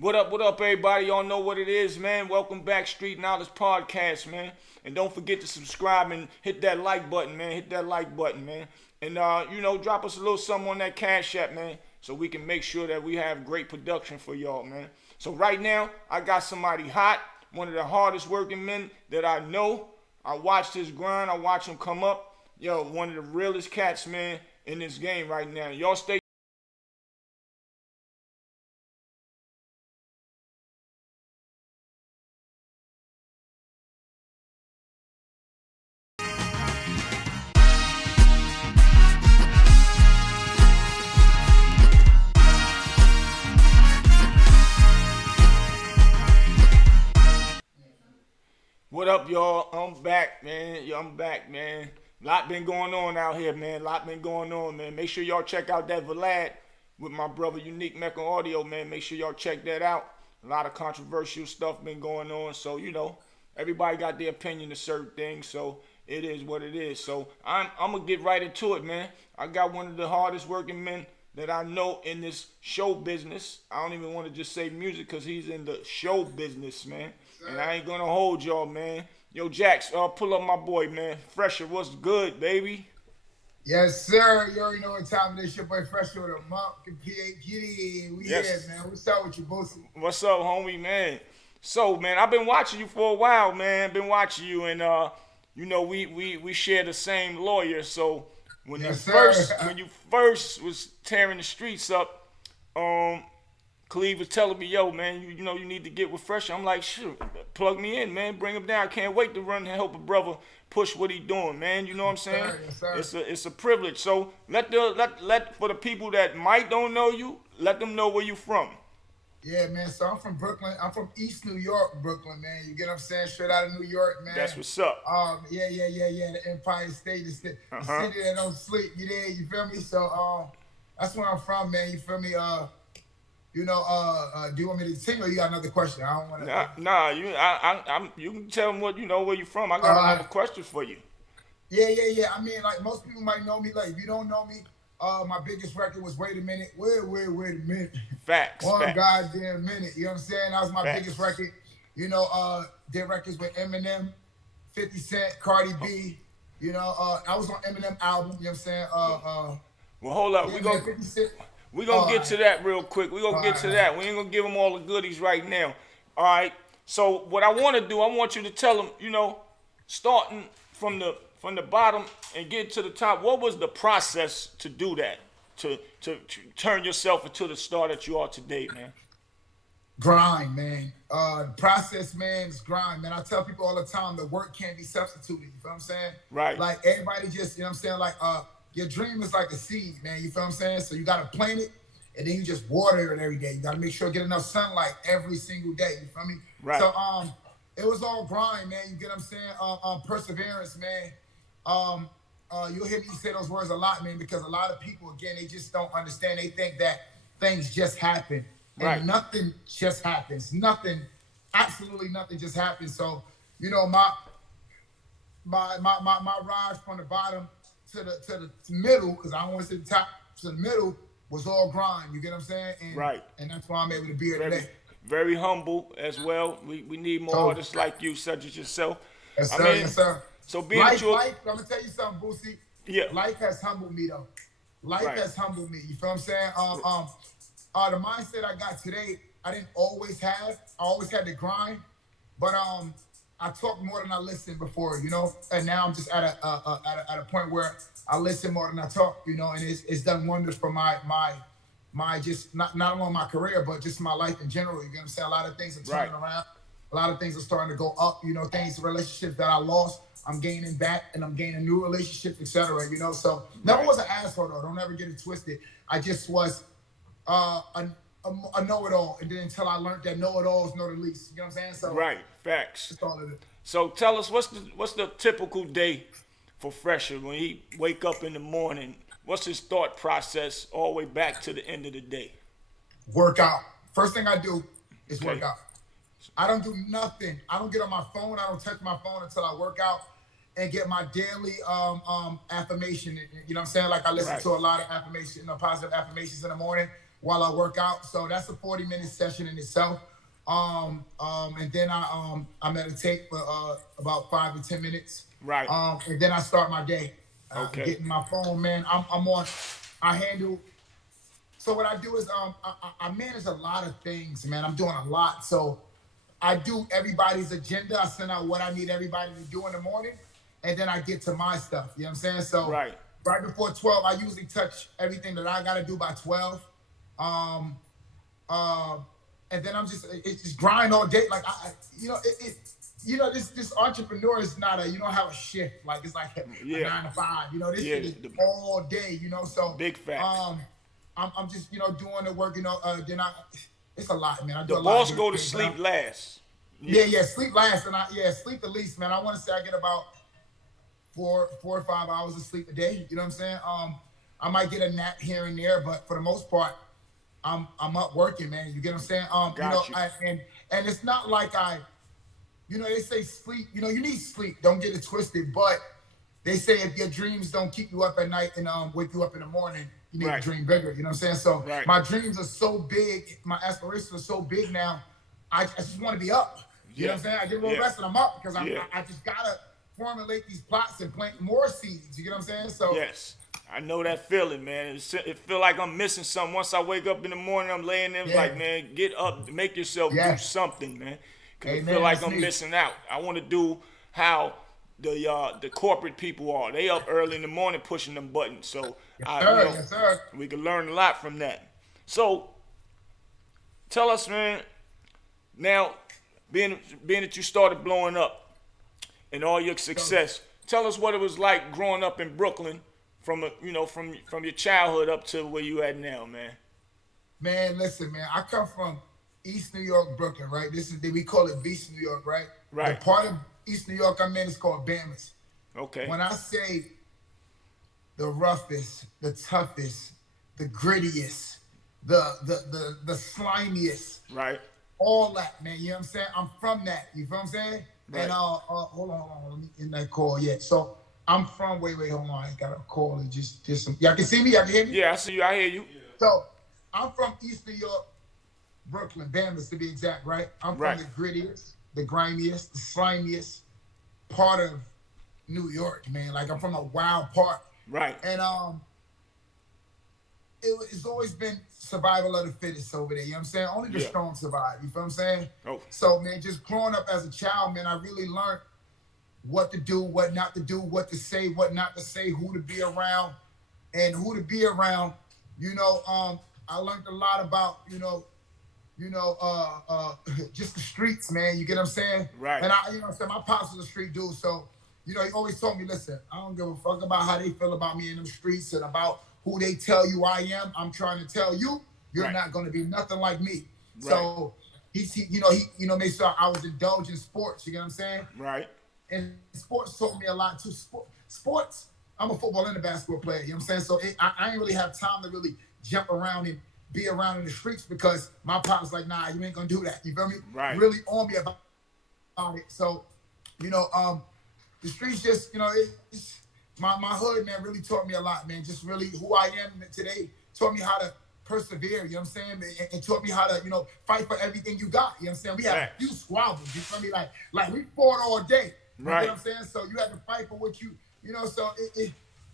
What up, everybody? Y'all know what it is, man. Welcome back, Street Knowledge Podcast, man. And don't forget to subscribe and hit that like button, man. Hit that like button, man. And, drop us a little something on that Cash App, man, so we can make sure that we have great production for y'all, man. So right now, I got somebody hot, one of the hardest working men that I know. I watched his grind. I watched him come up. Yo, one of the realest cats, man, in this game right now. Y'all stay. What up, y'all? I'm back, man. I'm back, man. Lot been going on out here, man. Lot been going on, man. Make sure y'all check out that Vlad with my brother Unique Mecca Audio, man. Make sure y'all check that out. A lot of controversial stuff been going on, so everybody got their opinion of certain things, so it is what it is. So I'm gonna get right into it, man. I got one of the hardest working men that I know in this show business. I don't even want to just say music because he's in the show business, man. And I ain't gonna hold y'all, man. Yo, Jax, pull up my boy, man. PHresher, what's good, baby? Yes, sir. You already know what time it is. Your boy PHresher with a monk and PHresher. We Yes. here, man. What's up with you, Boosie? What's up, homie, man? So, man, I've been watching you for a while, man. Been watching you, and we share the same lawyer. So when Yes, you first was tearing the streets up, Cleve was telling me, yo, man, you need to get with PHresher. I'm like, shoot, plug me in, man. Bring him down. I can't wait to run and help a brother push what he doing, man. You know what I'm saying? Yes, sir. It's a privilege. So let for the people that might don't know you, let them know where you from. Yeah, man. So I'm from Brooklyn. I'm from East New York, Brooklyn, man. You get what I'm saying? Straight out of New York, man. That's what's up. Yeah. The Empire State, the city that don't sleep. You there? You feel me? So that's where I'm from, man. You feel me? Do you want me to continue or you got another question? I don't want to. Nah. You can tell them where you from. I got another question for you. Yeah. I mean, like most people might know me. Like if you don't know me, my biggest record was Wait a Minute. Wait a minute. Facts. One goddamn minute. You know what I'm saying? That was my biggest record. Did records with Eminem, 50 Cent, CardI B. I was on Eminem album. You know what I'm saying? Well, hold up. We're going to get to that real quick. We're going to get to that. We ain't going to give them all the goodies right now. All right? So what I want to do, I want you to tell them, starting from the bottom and get to the top, what was the process to do that, to turn yourself into the star that you are today, man? Grind, man. The process, man, is grind, man. I tell people all the time, the work can't be substituted. You feel what I'm saying? Right. Like, everybody just, you know what I'm saying? Like, your dream is like a seed, man. You feel what I'm saying? So you got to plant it, and then you just water it every day. You got to make sure you get enough sunlight every single day. You feel me? Right. So it was all grind, man. You get what I'm saying? Perseverance, man. You'll hear me say those words a lot, man, because a lot of people, again, they just don't understand. They think that things just happen. And right. Nothing just happens. Nothing, absolutely nothing just happens. So, my rise from the bottom to the middle, because I don't want to say the top, to the middle was all grind. You get what I'm saying? And, right. And that's why I'm able to be here today. Very humble as well. We need more artists like you, such as yourself. Yes, sir. Yes, sir. So being life, I'm gonna tell you something, Boosie. Yeah. Life has humbled me though. Life has humbled me. You feel what I'm saying? The mindset I got today, I didn't always have. I always had to grind, but I talked more than I listened before, and now I'm just at a point where I listen more than I talk, and it's done wonders for my just not only my career, but just my life in general. You get what I'm saying? A lot of things are turning around. A lot of things are starting to go up, relationships that I lost, I'm gaining back, and I'm gaining new relationships, etc. So never was an asshole though. Don't ever get it twisted. I just was a know-it-all, and then until I learned that know-it-alls know the least. You know what I'm saying? So right, facts. That's all it is. So tell us, what's the typical day for PHresher when he wake up in the morning? What's his thought process all the way back to the end of the day? Workout. First thing I do is work out. I don't do nothing. I don't get on my phone. I don't touch my phone until I work out and get my daily affirmation. You know what I'm saying? Like I listen to a lot of affirmation, positive affirmations in the morning. while I work out. So that's a 40-minute session in itself. And then I meditate for about 5 to 10 minutes. Right. And then I start my day. Okay. Getting my phone, man. I'm on. I handle. So what I do is I manage a lot of things, man. I'm doing a lot. So I do everybody's agenda. I send out what I need everybody to do in the morning, and then I get to my stuff. You know what I'm saying? So right before 12, I usually touch everything that I gotta do by 12. And then it's just grind all day. Like this entrepreneur is not you don't have a shift. Like it's like a 9 to 5. This shit is all day. So big fact. I'm just doing the work. Then it's a lot, man. I do the a lot boss go to sleep last. Yeah, sleep last, and sleep the least, man. I want to say I get about 4 or 5 hours of sleep a day. You know what I'm saying? I might get a nap here and there, but for the most part, I'm up working, man. You get what I'm saying? And it's not like they say sleep. You need sleep. Don't get it twisted, but they say if your dreams don't keep you up at night and wake you up in the morning, you need to dream bigger. You know what I'm saying? So my dreams are so big, my aspirations are so big now. I just want to be up. You know what I'm saying? I get a little rest and I'm up because I just gotta formulate these plots and plant more seeds. You get what I'm saying? So yes, I know that feeling, man. It feel like I'm missing something. Once I wake up in the morning, I'm laying there like, man, get up, make yourself do something, man. Cause I feel like I'm missing out. I want to do how the corporate people are. They up early in the morning pushing them buttons. So yes, sir. We can learn a lot from that. So tell us, man. Now, being that you started blowing up and all your success, tell us what it was like growing up in Brooklyn from your childhood up to where you at now, man. Man, listen, man. I come from East New York, Brooklyn, right? We call it Beast New York, right? Right. The part of East New York I'm in is called Bammers. Okay. When I say the roughest, the toughest, the grittiest, the slimiest, right? All that, man. You know what I'm saying? I'm from that. You feel what I'm saying? Right. And hold on, let me in that call. Yeah. So I'm from wait, hold on. I got a call and just some. Y'all can see me. Y'all can hear me. Yeah, I see you. I hear you. So I'm from East New York, Brooklyn, Bammers to be exact, right? I'm from the grittiest, the grimiest, the slimiest part of New York, man. Like I'm from a wild part. Right. And it's always been survival of the fittest over there. You know what I'm saying? Only the strong survive. You feel what I'm saying? Oh. So, man, just growing up as a child, man, I really learned what to do, what not to do, what to say, what not to say, who to be around, and who to be around. I learned a lot about, just the streets, man. You get what I'm saying? Right. And my pops was a street dude, so he always told me, listen, I don't give a fuck about how they feel about me in them streets and about who they tell you I am. I'm trying to tell you, you're not going to be nothing like me. Right. So he made sure I was indulged in sports. You get what I'm saying? Right. And sports taught me a lot too. Sports. I'm a football and a basketball player. You know what I'm saying? So I ain't really have time to really jump around and be around in the streets because my pop's like, nah, you ain't gonna do that. You feel me? Right. Really on me about it. So, the streets just, it's my hood, man, really taught me a lot, man. Just really who I am today. Taught me how to persevere, you know what I'm saying? And taught me how to, fight for everything you got. You know what I'm saying? We had a few squabbles, you feel me? Like we fought all day. You know what I'm saying? So you had to fight for what so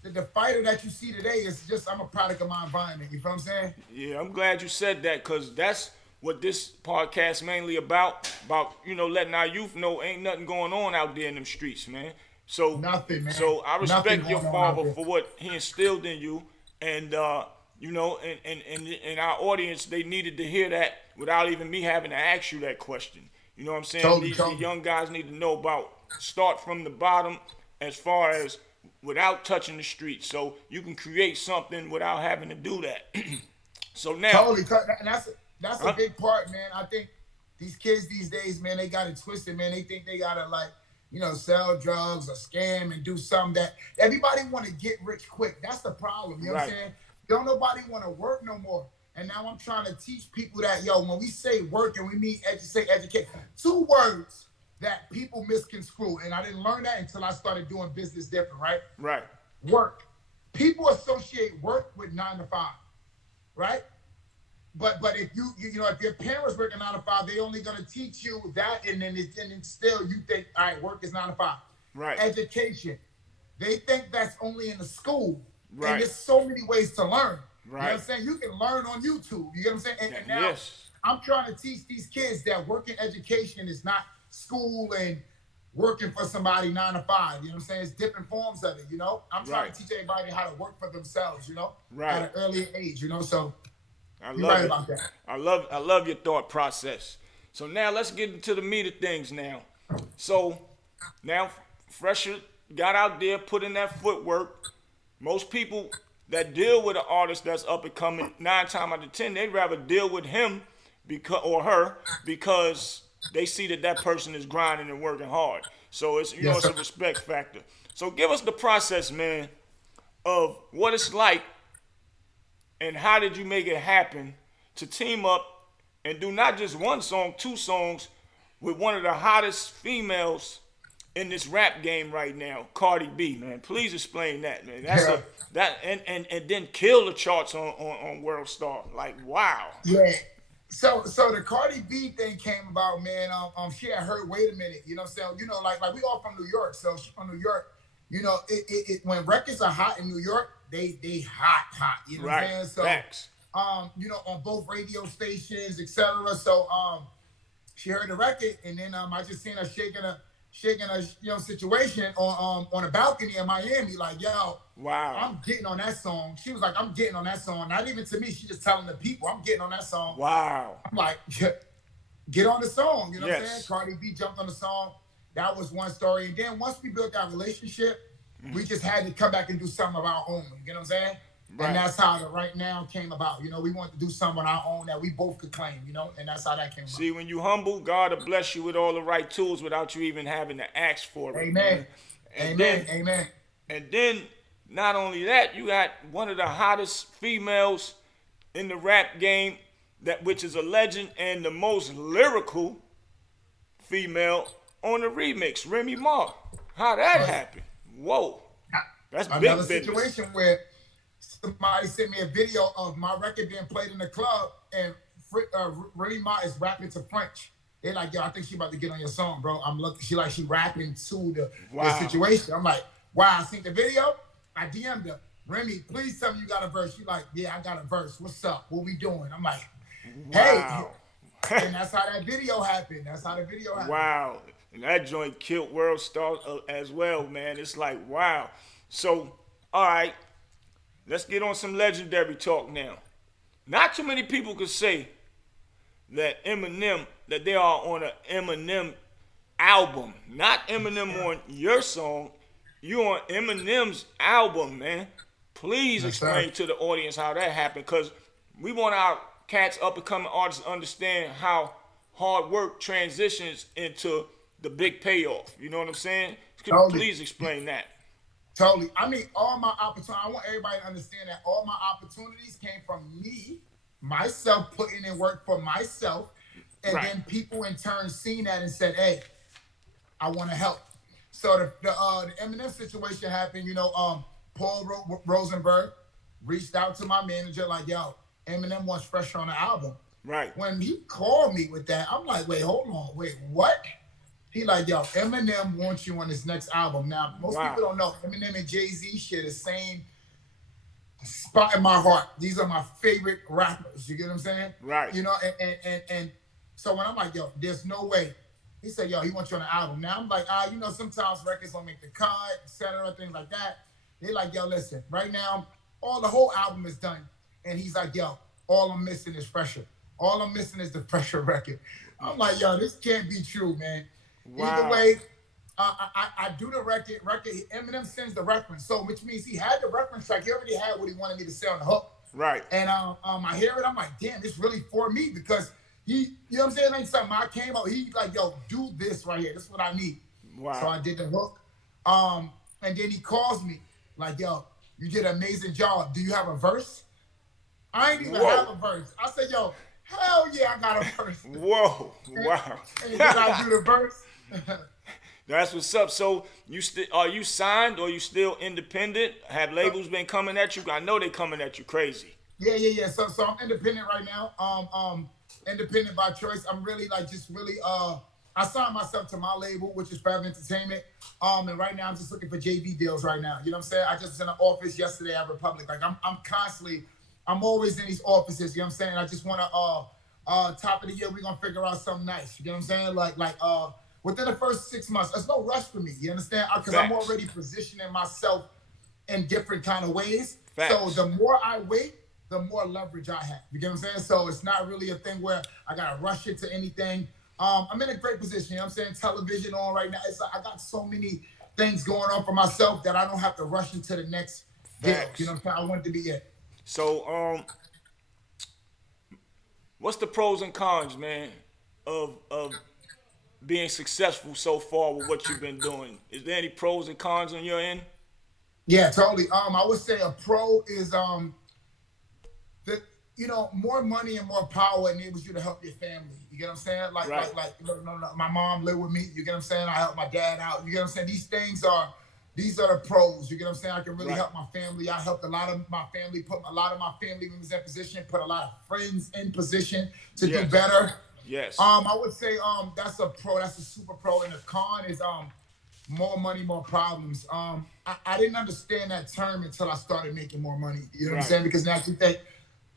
the fighter that you see today is just, I'm a product of my environment. You feel what I'm saying? Yeah, I'm glad you said that because that's what this podcast mainly about, letting our youth know ain't nothing going on out there in them streets, man. So nothing, man. So I respect your father for what he instilled in you, and and our audience, they needed to hear that without even me having to ask you that question. You know what I'm saying? Totally. These young guys need to know about start from the bottom as far as without touching the street, so you can create something without having to do that. So now, totally, and that's a big part, man. I think these kids these days, man, they got it twisted, man. They think they gotta sell drugs or scam and do something that everybody want to get rich quick. That's the problem. You know what I'm saying? Don't nobody want to work no more. And now I'm trying to teach people that, when we say work and we mean educate, 2 words that people misconstrue. And I didn't learn that until I started doing business different, right? Right. Work. People associate work with 9 to 5, right? but if you know if your parents work a 9 to 5, they only gonna teach you that, and then still you think, all right, work is 9 to 5. Right. Education, they think that's only in the school, and Right. there's so many ways to learn. You know what I'm Right. saying? You can learn on YouTube. You get what I'm saying? And now Yes. I'm trying to teach these kids that working education is not school and working for somebody 9 to 5. You know what I'm saying? It's different forms of it. You know, I'm trying Right. to teach everybody how to work for themselves. You know, Right. at an early age. You know, so I you're love right it. about that. I love your thought process. So now let's get into the meat of things now. So now PHresher got out there, put in that footwork. Most people that deal with an artist that's up and coming, 9 times out of 10, they'd rather deal with him because or her because they see that that person is grinding and working hard. So it's Yes, it's a sir. respect factor. So give us the process, man, of what it's like and how did you make it happen to team up and do not just one song, 2 songs with one of the hottest females in this rap game right now, CardI B, man. Please explain that, man. That's Yeah. a that and then kill the charts on World Star. Like, wow. Yeah. So the Cardi B thing came about, man. She had heard, wait a minute, you know what I'm saying? You know, like we all from New York, so she from New York. You know, it when records are hot in New York, they hot. You know what I'm Right. saying? So Facts. you know, on both radio stations, etc. So she heard the record, and then I just seen her shaking a situation on a balcony in Miami, like, yo, Wow. I'm getting on that song. She was like, I'm getting on that song. Not even to me, she just telling the people, I'm getting on that song. Wow. I'm like, get on the song. You know what I'm Yes. saying? Cardi B jumped on the song. That was one story. And then once we built that relationship, we just had to come back and do something of our own. You know what I'm saying? Right. And that's how the Right Now came about. You know, we wanted to do something on our own that we both could claim, you know, and that's how that came about. See, when you humble, God will bless you with all the right tools without you even having to ask for it. Amen. Man. And Amen. then, Amen. and then, not only that, you got one of the hottest females in the rap game, that which is a legend and the most lyrical female on the remix, Remy Ma. How that Right. happened? Whoa, that's big Another business. situation where somebody sent me a video of my record being played in the club, and Remy Ma is rapping to French. They're like, yo, I think she about to get on your song, bro. I'm looking. She rapping to the Wow. situation. I'm like, wow. I seen the video. I DM'd her. Remy, please tell me you got a verse. She like, yeah, I got a verse. What's up? What we doing? I'm like, hey. Wow. And that's how that video happened. That's how the video happened. Wow. And that joint killed World Star as well, man. It's like, wow. So, all right, let's get on some legendary talk now. Not too many people could say that that they are on an Eminem album. Not Eminem on your song. You on Eminem's album, man. Please Yes, explain sir. to the audience how that happened, because we want our cats, up and coming artists, to understand how hard work transitions into the big payoff. You know what I'm saying? Totally. Please explain that. Totally. I mean, all my opportunities, I want everybody to understand that all my opportunities came from me, myself, putting in work for myself. And Right. then people in turn seen that and said, hey, I want to help. So the Eminem situation happened, you know, Paul Rosenberg reached out to my manager like, yo, Eminem wants PHresher on the album. Right. When he called me with that, I'm like, wait, hold on, wait, what? He like, yo, Eminem wants you on his next album. Now, most Wow. people don't know, Eminem and Jay-Z share the same spot in my heart. These are my favorite rappers. You get what I'm saying? Right. You know, and so when I'm like, yo, there's no way. He said, yo, he wants you on the album. Now I'm like, you know, sometimes records don't make the cut, etc., things like that. They're like, yo, listen, right now, the whole album is done. And he's like, yo, all I'm missing is PHresher. All I'm missing is the PHresher record. I'm like, yo, this can't be true, man. Wow. Either way, I do the record. Eminem sends the reference, so which means he had the reference track. He already had what he wanted me to say on the hook. Right. And I hear it. I'm like, damn, this really for me, because you know what I'm saying? Like something I came out. He like, yo, do this right here. This is what I need. Wow. So I did the hook. And then he calls me like, yo, you did an amazing job. Do you have a verse? I ain't even have a verse. I said, yo, hell yeah, I got a verse. Whoa. Wow. And then I do the verse. That's what's up. So are you signed or you still independent? Have labels been coming at you? I know they coming at you crazy. Yeah. So I'm independent right now. Independent by choice. I'm really like just really I signed myself to my label, which is Forever Entertainment. And right now I'm just looking for JV deals right now. You know what I'm saying? I just was in the office yesterday at Republic. Like I'm constantly, I'm always in these offices, you know what I'm saying? I just wanna top of the year, we're gonna figure out something nice. You know what I'm saying? Within the first 6 months, there's no rush for me. You understand? Because I'm Facts. already positioning myself in different kind of ways. So Facts. the more I wait, the more leverage I have. You get what I'm saying? So it's not really a thing where I gotta rush into anything. I'm in a great position. You know what I'm saying? Television on right now. It's like I got so many things going on for myself that I don't have to rush into the next deal. You know Facts. what I'm saying? I want it to be it. So, what's the pros and cons, man, of being successful so far with what you've been doing? Is there any pros and cons on your end? Yeah, totally. I would say a pro is that more money and more power enables you to help your family. You get what I'm saying? Right. No, my mom lived with me. You get what I'm saying? I help my dad out. You get what I'm saying? These are the pros. You get what I'm saying? I can really Right. help my family. I helped a lot of my family, put a lot of my family members in position, put a lot of friends in position to do Yes. better. Yes. I would say that's a pro. That's a super pro. And the con is more money, more problems. I didn't understand that term until I started making more money. You know what I'm Right. saying? Because now you think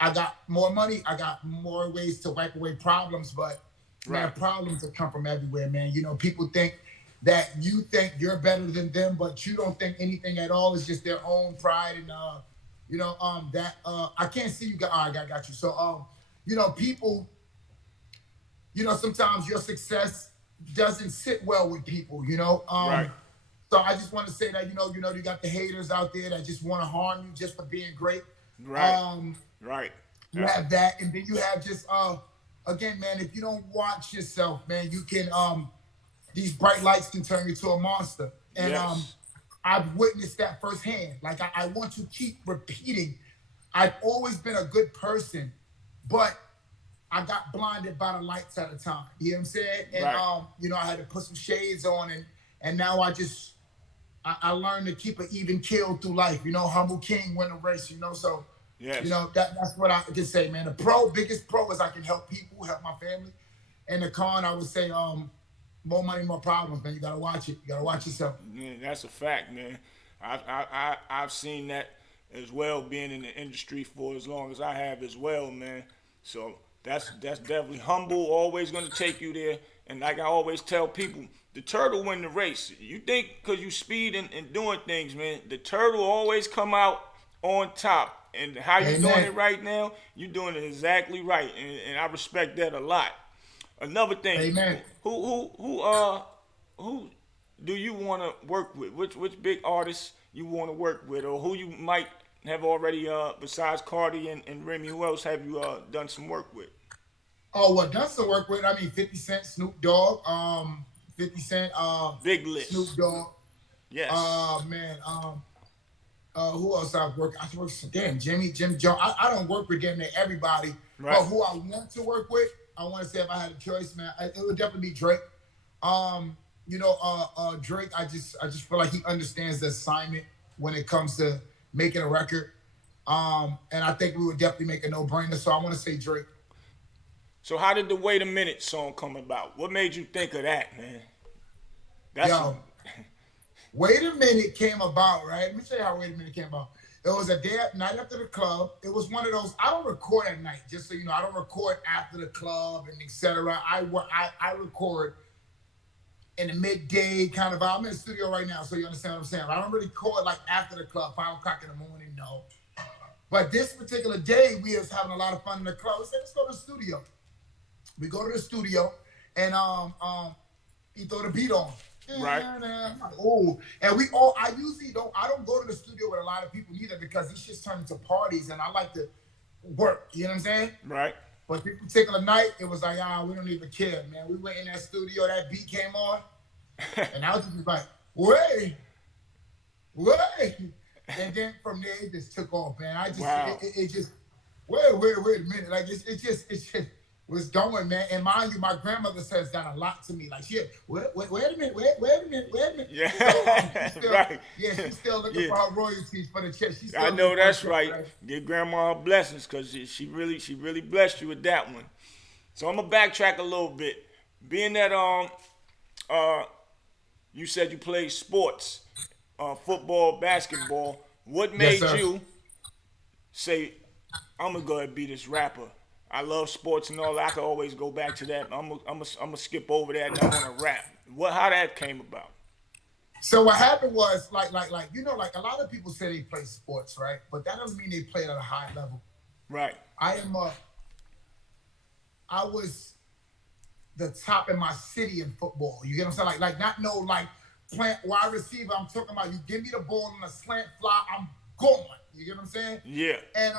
I got more money, I got more ways to wipe away problems, but man, Right. problems will come from everywhere, man. People think that you think you're better than them, but you don't think anything at all. It's just their own pride and I can't see you. I got you. So people, sometimes your success doesn't sit well with people. Right. So I just want to say that you got the haters out there that just want to harm you just for being great. Right. Um, Right. you That's have that, and then you have just again, man, if you don't watch yourself, man, you can these bright lights can turn you to a monster. And yes. I've witnessed that firsthand. Like I want to keep repeating. I've always been a good person, but I got blinded by the lights at a time. You know what I'm saying? And Right. I had to put some shades on, and now I learned to keep an even keel through life. Humble king win the race. So Yes. that's what I can say, man. Biggest pro is I can help people, help my family. And the con, I would say, more money, more problems, man. You gotta watch it. You gotta watch yourself. Man, that's a fact, man. I've seen that as well, being in the industry for as long as I have as well, man. So that's definitely humble. Always gonna take you there. And like I always tell people, the turtle win the race. You think because you speed and doing things, man, the turtle always come out on top. And how you doing Amen. it right now, you doing it exactly right. And I respect that a lot. Another thing, Amen. who do you want to work with? Which big artists you want to work with, or who you might have already besides CardI and Remy? Who else have you done some work with? Oh, what done some work with? I mean, 50 Cent, Snoop Dogg, 50 Cent, Big Snoop list. Dogg. Yes. Man, who else I've worked? I work damn Jim Jones. I don't work with damn near everybody, Right. but who I want to work with, I want to say if I had a choice, man, it would definitely be Drake. Drake, I just feel like he understands the assignment when it comes to making a record. And I think we would definitely make a no-brainer. So I want to say Drake. So how did the "Wait a Minute" song come about? What made you think of that, man? That's Yo, Wait a Minute came about, right? Let me tell you how Wait a Minute came about. It was a night after the club. It was one of those. I don't record at night, just so you know. I don't record after the club and etc. I record in the midday kind of. I'm in the studio right now, so you understand what I'm saying. I don't really record like after the club, 5 o'clock in the morning. No. But this particular day, we was having a lot of fun in the club. We said, let's go to the studio. We go to the studio, and he throw the beat on. right. Oh, and I usually I don't go to the studio with a lot of people either because these shit's turn into parties and I like to work, you know what I'm saying? Right. But this particular night, it was like, we don't even care, man. We went in that studio, that beat came on, and I was just like, wait. And then from there, it just took off, man. Wow. It just, wait a minute. Like, it's just, was going, man. And mind you, my grandmother says that a lot to me. Like, wait a minute, wait a minute. Yeah, So she's still, right. yeah, she's still looking for her royalties for the check. She's still I know looking for that's the check, right. Give grandma her blessings, cause she really blessed you with that one. So I'm gonna backtrack a little bit. Being that uh you said you played sports, football, basketball. What Yes, made sir. you say, I'm gonna go ahead and be this rapper? I love sports and all that. I could always go back to that. I'm gonna skip over that and I wanna rap. How that came about? So what happened was like like a lot of people say they play sports, right? But that doesn't mean they play at a high level. Right. I was the top in my city in football. You get what I'm saying? Like not no like plant wide receiver. I'm talking about you give me the ball in a slant fly, I'm going. You get what I'm saying? Yeah. And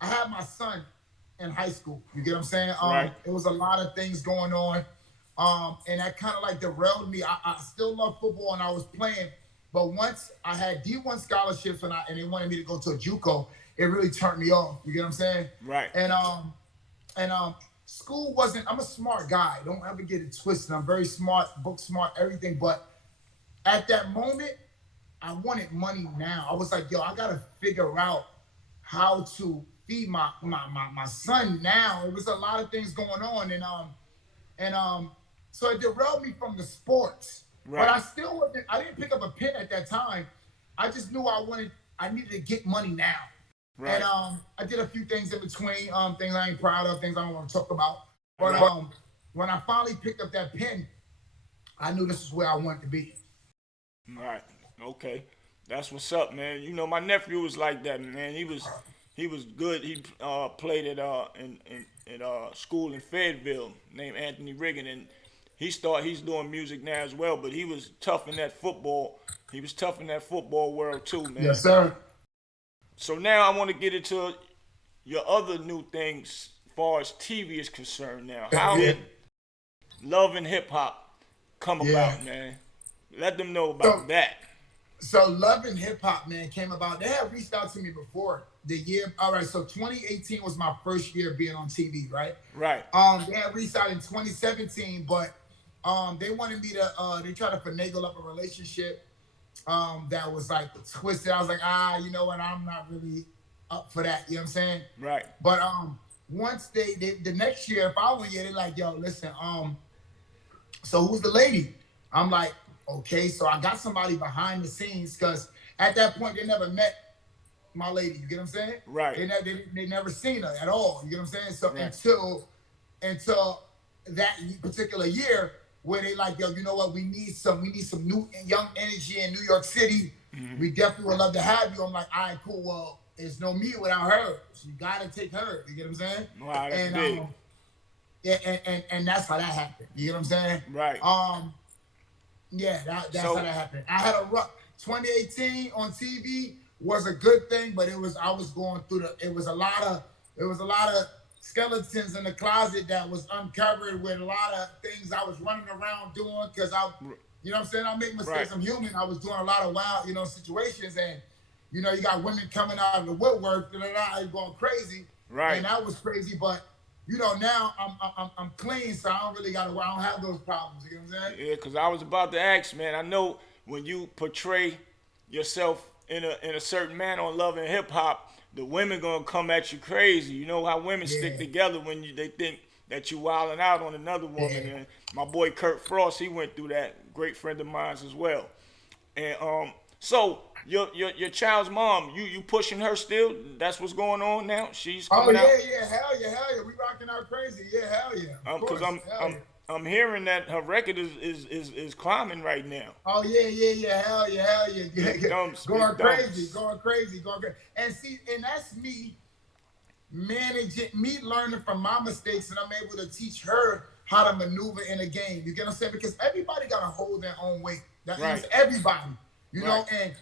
I had my son in high school. You get what I'm saying? Right. It was a lot of things going on. And that kind of like derailed me. I still love football and I was playing, but once I had D1 scholarships and they wanted me to go to a JUCO, it really turned me off. You get what I'm saying? Right. And school wasn't. I'm a smart guy. Don't ever get it twisted. I'm very smart, book smart, everything. But at that moment, I wanted money now. I was like, yo, I gotta figure out how to feed my son now. It was a lot of things going on, and so it derailed me from the sports. Right. But I still wasn't. I didn't pick up a pen at that time. I just knew I needed to get money now. Right. And I did a few things in between, things I ain't proud of, things I don't want to talk about. But when I finally picked up that pen, I knew this is where I wanted to be. Right. Okay. That's what's up, man. You know, my nephew was like that, man. He was good. He played at in school in Fayetteville, named Anthony Riggin, and he's doing music now as well. But he was tough in that football. He was tough in that football world too, man. Yes, sir. So now I want to get into your other new things as far as TV is concerned now. How did Love and Hip Hop come about, man? Let them know about that. So Love and Hip Hop, man, came about. They had reached out to me before the year. All right, so 2018 was my first year being on TV, right? Right. They had reached out in 2017, but they wanted me to. They tried to finagle up a relationship that was like twisted. I was like, you know what? I'm not really up for that. You know what I'm saying? Right. But once they the next year, following year, they're like, yo, listen, so who's the lady? I'm like, okay, so I got somebody behind the scenes, because at that point they never met my lady. You get what I'm saying? Right. They never seen her at all. You get what I'm saying? So right. until that particular year, where they like, yo, you know what? We need some new young energy in New York City. Mm-hmm. We definitely would love to have you. I'm like, all right, cool. Well, it's no me without her. So you gotta take her. You get what I'm saying? Wow, that's big. And that's how that happened. You get what I'm saying? Right. Yeah, that's how that happened. I had a rough 2018 on TV was a good thing, but I was going through it was a lot of skeletons in the closet that was uncovered, with a lot of things I was running around doing, because you know what I'm saying? I make mistakes. Right. I'm human. I was doing a lot of wild, situations, and you got women coming out of the woodwork, going crazy. Right. And that was crazy, but now I'm clean, so I don't have those problems. You know what I'm saying? Yeah, because I was about to ask, man. I know when you portray yourself in a certain manner on Love and Hip Hop, the women gonna come at you crazy. You know how women stick together when they think that you wilding out on another woman. Yeah. And my boy Kurt Frost, he went through that. Great friend of mine as well. And so your child's mom, you pushing her still? That's what's going on now. She's coming out. Hell yeah. We rocking out crazy. Yeah, hell yeah. Because I'm hearing that her record is climbing right now. Oh yeah. Hell yeah. Going crazy. And see, and that's me learning from my mistakes, and I'm able to teach her how to maneuver in a game. You get what I'm saying? Because everybody got to hold their own weight. That means everybody. You know, and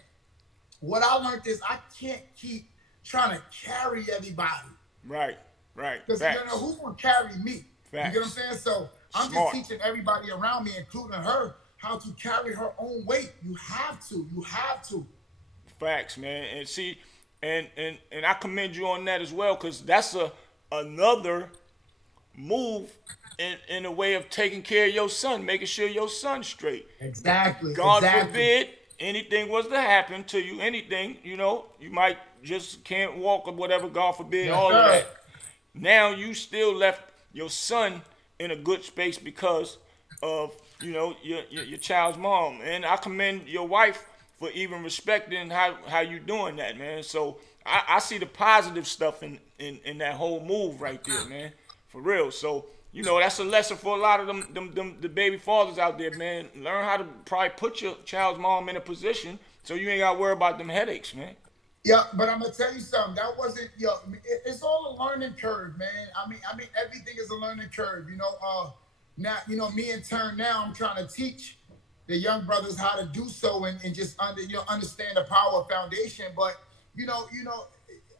what I learned is I can't keep trying to carry everybody. Right. Because who's gonna carry me? Facts. You get what I'm saying? So I'm just teaching everybody around me, including her, how to carry her own weight. You have to. Facts, man. And see, and I commend you on that as well, because that's another move in a way of taking care of your son, making sure your son's straight. Exactly, God exactly. forbid anything was to happen to you, anything, you might just can't walk or whatever, God forbid, Yes, all of sir. that. Now you still left your son in a good space because of your child's mom, and I commend your wife for even respecting how you doing that, man. So I see the positive stuff in that whole move right there, man, for real. So that's a lesson for a lot of them the baby fathers out there, man. Learn how to probably put your child's mom in a position so you ain't got to worry about them headaches, man. Yeah, but I'm gonna tell you something. That wasn't it's all a learning curve, man. I mean, everything is a learning curve. Now me in turn now I'm trying to teach the young brothers how to do so and just understand the power of foundation. But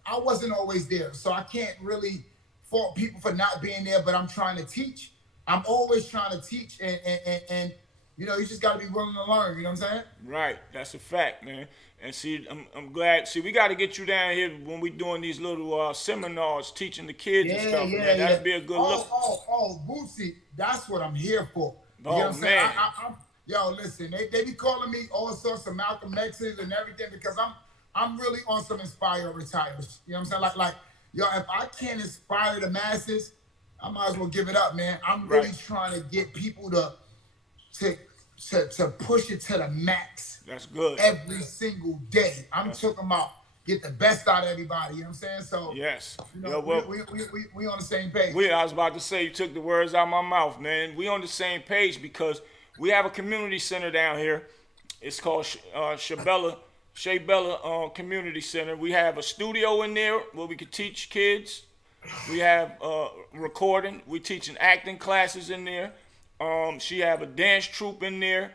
I wasn't always there, so I can't really fault people for not being there. But I'm trying to teach. I'm always trying to teach, and you just got to be willing to learn. You know what I'm saying? Right, that's a fact, man. And see, I'm glad. See, we got to get you down here when we doing these little seminars, teaching the kids and Yeah, stuff, yeah, man. yeah. That'd be a good Oh, look. oh, oh, Bootsy, that's what I'm here for. You know what Oh I'm saying? man, Yo, listen, they be calling me all sorts of Malcolm X's and everything because I'm really on some inspire retires. You know what I'm saying? Yo, if I can't inspire the masses, I might as well give it up, man. I'm right. really trying to get people to to push it to the max That's good. every single day. I'm talking about get the best out of everybody. You know what I'm saying? So, Yes. we, Well, we on the same page. I was about to say you took the words out of my mouth, man. We on the same page because we have a community center down here. It's called Shea Bella Community Center. We have a studio in there where we could teach kids. We have recording. We teaching acting classes in there. She have a dance troupe in there.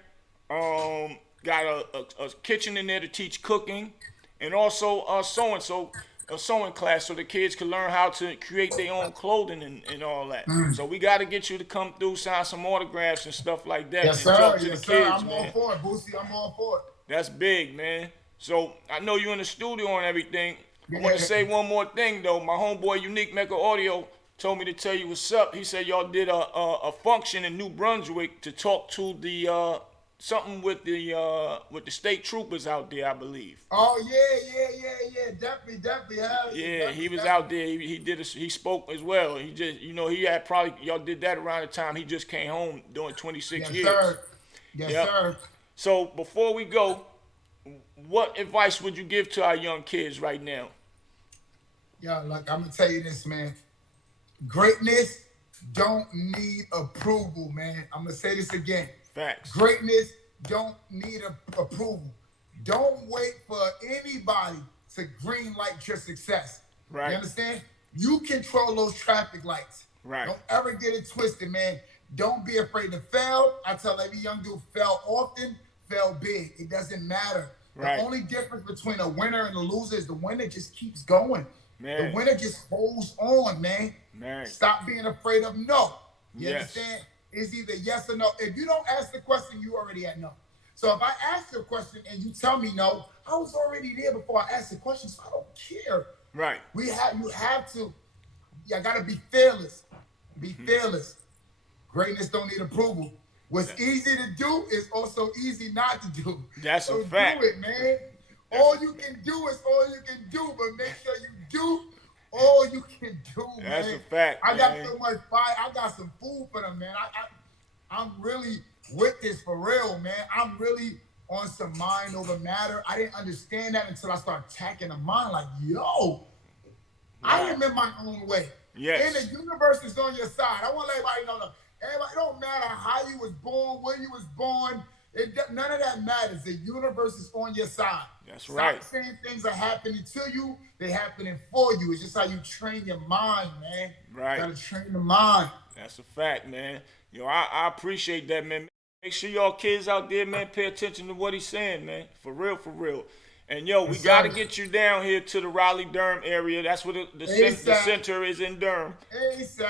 Got a kitchen in there to teach cooking, and also sewing. So a sewing class so the kids can learn how to create their own clothing and all that. So we got to get you to come through, sign some autographs and stuff like that, Yes, and sir. talk to the Yes, sir. kids, I'm man. all for it, Boosie. I'm all for it. That's big, man. So I know you in the studio and everything. I want to Yeah. say one more thing though. My homeboy Unique Mecca Audio told me to tell you what's up. He said y'all did a function in New Brunswick to talk to the something with the state troopers out there, I believe. Oh yeah. Definitely. Yeah, he was out there. He spoke as well. He just he had probably y'all did that around the time he just came home doing 26 Yes, years. sir. Yes, Yep. sir. So before we go, what advice would you give to our young kids right now? Yeah, like I'm gonna tell you this, man. Greatness don't need approval, man. I'm gonna say this again. Facts. Greatness don't need approval. Don't wait for anybody to green light your success. Right. You understand? You control those traffic lights. Right. Don't ever get it twisted, man. Don't be afraid to fail. I tell every young dude, fail often, fail big. It doesn't matter. Right. The only difference between a winner and a loser is the winner just keeps going. Man. The winner just holds on, man. Man. Stop being afraid of no. You Yes. understand? It's either yes or no. If you don't ask the question, you already at no. So if I ask the question and you tell me no, I was already there before I asked the question, so I don't care. Right. You have to, you gotta be fearless. Be fearless. Greatness don't need approval. What's easy to do is also easy not to do. That's so a fact. do it, man. All you can do is all you can do, but make sure you do all you can do, man. That's a fact, I got man. so much fire. I got some food for them, man. I'm really with this for real, man. I'm really on some mind over matter. I didn't understand that until I started attacking the mind. Like, yo, I am in my own way. Yes. And the universe is on your side. I want to let everybody know that. Everybody, it don't matter how you was born, where you was born. None of that matters. The universe is on your side. That's Stop right. saying things are happening to you. They're happening for you. It's just how you train your mind, man. Right. You gotta train the mind. That's a fact, man. I appreciate that, man. Make sure y'all kids out there, man, pay attention to what he's saying, man. For real, for real. And we Yes, got to sir. get you down here to the Raleigh-Durham area. That's where the center is in Durham. Hey, Sam.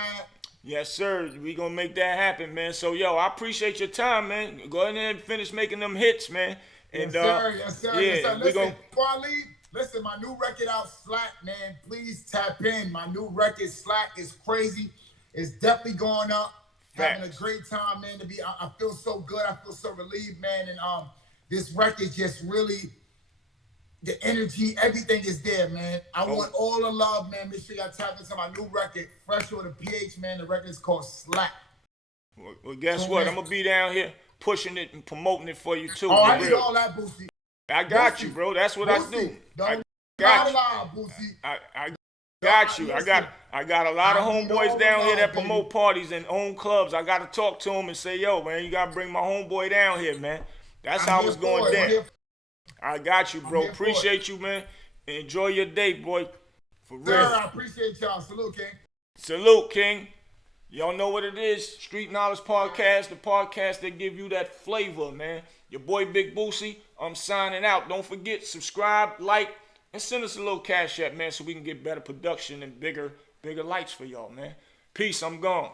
Yes, sir. We gonna make that happen, man. So, I appreciate your time, man. Go ahead and finish making them hits, man. And, Yes, sir. Yes, sir. Yeah, Yes, sir. we Listen, gonna. before I leave, listen, my new record out, Slack, man. Please tap in. My new record, Slack, is crazy. It's definitely going up. Facts. Having a great time, man. I feel so good. I feel so relieved, man. And this record just really, the energy, everything is there, man. I want all the love, man. Make sure y'all tap into my new record, PHresher with a PH, man. The record is called Slap. Well, guess what? I'm gonna be down here pushing it and promoting it for you too. Oh, I need all that, Boosie. I got you, bro. That's what Boosie, I do. Don't got you. lie, Boosie. I got you. I got a lot of homeboys down here that promote parties and own clubs. I gotta talk to them and say, yo, man, you gotta bring my homeboy down here, man. That's how it's going down. I got you, bro. Appreciate you, man. Enjoy your day, boy. For real. Sir, I appreciate y'all. Salute, King. Salute, King. Y'all know what it is. Street Knowledge Podcast, the podcast that give you that flavor, man. Your boy Big Bootsie. I'm signing out. Don't forget, subscribe, like, and send us a little cash app, man, so we can get better production and bigger lights for y'all, man. Peace. I'm gone.